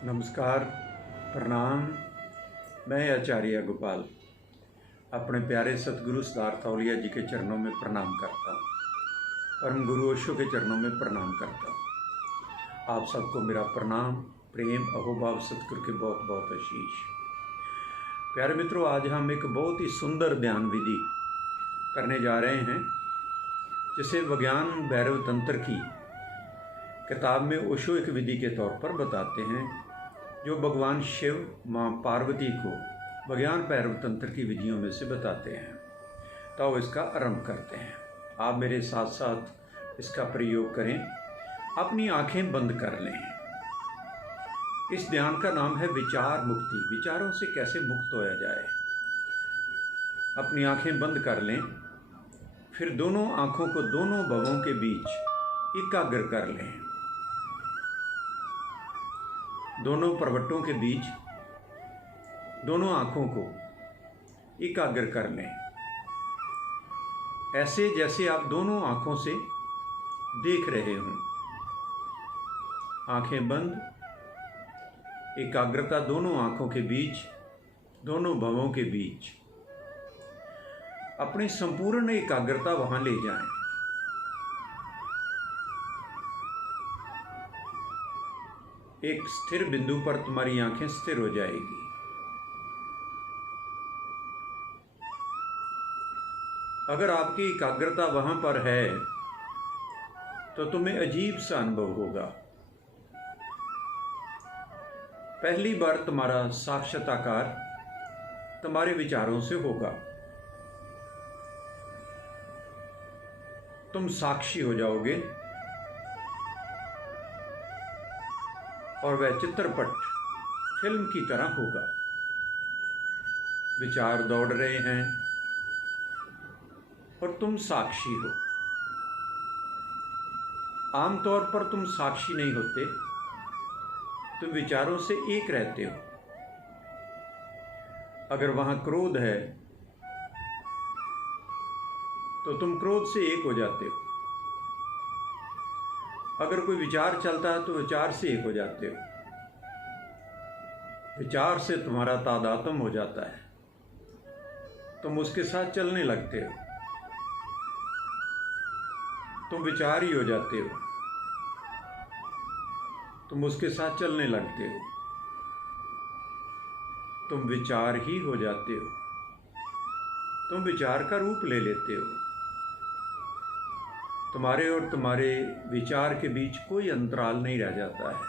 नमस्कार, प्रणाम। मैं आचार्य गोपाल अपने प्यारे सतगुरु सिद्धार्थ औलिया जी के चरणों में प्रणाम करता हूँ, परम गुरु ओशो के चरणों में प्रणाम करता हूँ। आप सबको मेरा प्रणाम, प्रेम, अहोभाव सतगुरु के बहुत बहुत आशीष। प्यारे मित्रों, आज हम एक बहुत ही सुंदर ध्यान विधि करने जा रहे हैं, जिसे विज्ञान भैरव तंत्र की किताब में ओशो एक विधि के तौर पर बताते हैं, जो भगवान शिव माँ पार्वती को विज्ञान भैरव तंत्र की विधियों में से बताते हैं। तो इसका आरंभ करते हैं। आप मेरे साथ साथ इसका प्रयोग करें। अपनी आंखें बंद कर लें। इस ध्यान का नाम है विचार मुक्ति। विचारों से कैसे मुक्त होया जाए। अपनी आंखें बंद कर लें, फिर दोनों आंखों को दोनों भवों के बीच एकाग्र कर लें। दोनों परवट्टों के बीच दोनों आंखों को एकाग्र कर लें, ऐसे जैसे आप दोनों आंखों से देख रहे हों। आंखें बंद, एकाग्रता दोनों आंखों के बीच, दोनों भवों के बीच। अपनी संपूर्ण एकाग्रता वहां ले जाएं। एक स्थिर बिंदु पर तुम्हारी आंखें स्थिर हो जाएगी। अगर आपकी एकाग्रता वहां पर है तो तुम्हें अजीब सा अनुभव होगा। पहली बार तुम्हारा साक्षात्कार तुम्हारे विचारों से होगा। तुम साक्षी हो जाओगे और वह चित्रपट फिल्म की तरह होगा। विचार दौड़ रहे हैं और तुम साक्षी हो। आमतौर पर तुम साक्षी नहीं होते, तुम विचारों से एक रहते हो। अगर वहां क्रोध है तो तुम क्रोध से एक हो जाते हो। अगर कोई विचार चलता है तो विचार से एक हो जाते हो। विचार से तुम्हारा तादात्म्य हो जाता है, तुम उसके साथ चलने लगते हो। तुम विचार ही हो जाते हो, तुम उसके साथ चलने लगते हो। तुम विचार ही हो जाते हो, तुम विचार का रूप ले लेते हो। तुम्हारे और तुम्हारे विचार के बीच कोई अंतराल नहीं रह जाता है।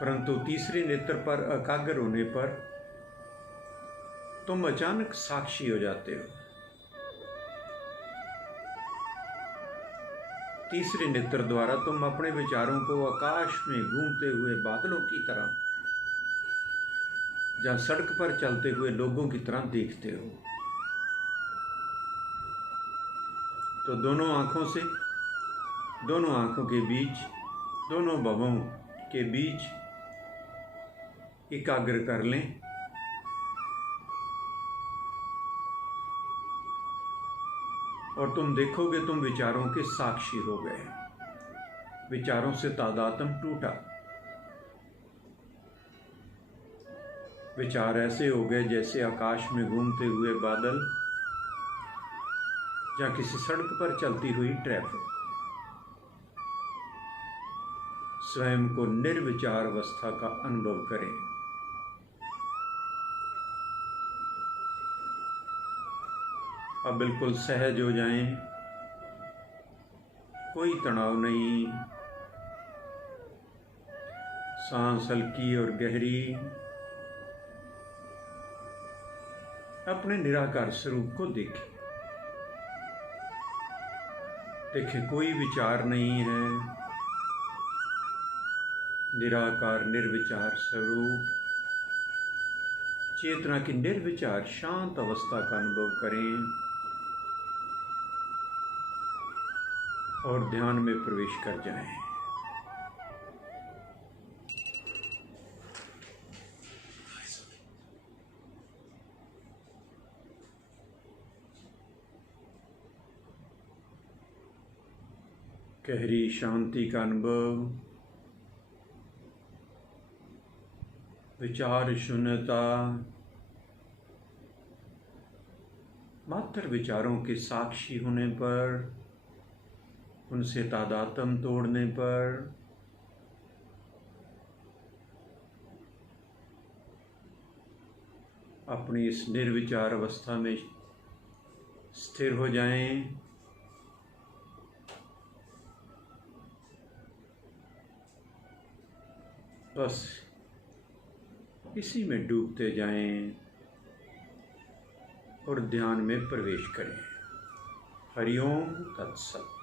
परंतु तीसरे नेत्र पर एकाग्र होने पर तुम अचानक साक्षी हो जाते हो। तीसरे नेत्र द्वारा तुम अपने विचारों को आकाश में घूमते हुए बादलों की तरह, जहां सड़क पर चलते हुए लोगों की तरह देखते हो। तो दोनों आंखों से, दोनों आंखों के बीच, दोनों भवों के बीच एकाग्र कर लें। और तुम देखोगे तुम विचारों के साक्षी हो गए। विचारों से तादात्म्य टूटा। विचार ऐसे हो गए जैसे आकाश में घूमते हुए बादल, या किसी सड़क पर चलती हुई ट्रैफिक। स्वयं को निर्विचार अवस्था का अनुभव करें। अब बिल्कुल सहज हो जाएं, कोई तनाव नहीं। सांस हल्की और गहरी। अपने निराकार स्वरूप को देखें। देखें कोई विचार नहीं है। निराकार निर्विचार स्वरूप, चेतना की निर्विचार शांत अवस्था का अनुभव करें और ध्यान में प्रवेश कर जाएं। गहरी शांति का अनुभव विचार शून्यता, मात्र विचारों के साक्षी होने पर, उनसे तादात्म्य तोड़ने पर अपनी इस निर्विचार अवस्था में स्थिर हो जाएं। बस इसी में डूबते जाएं और ध्यान में प्रवेश करें। हरिओम तत्सत।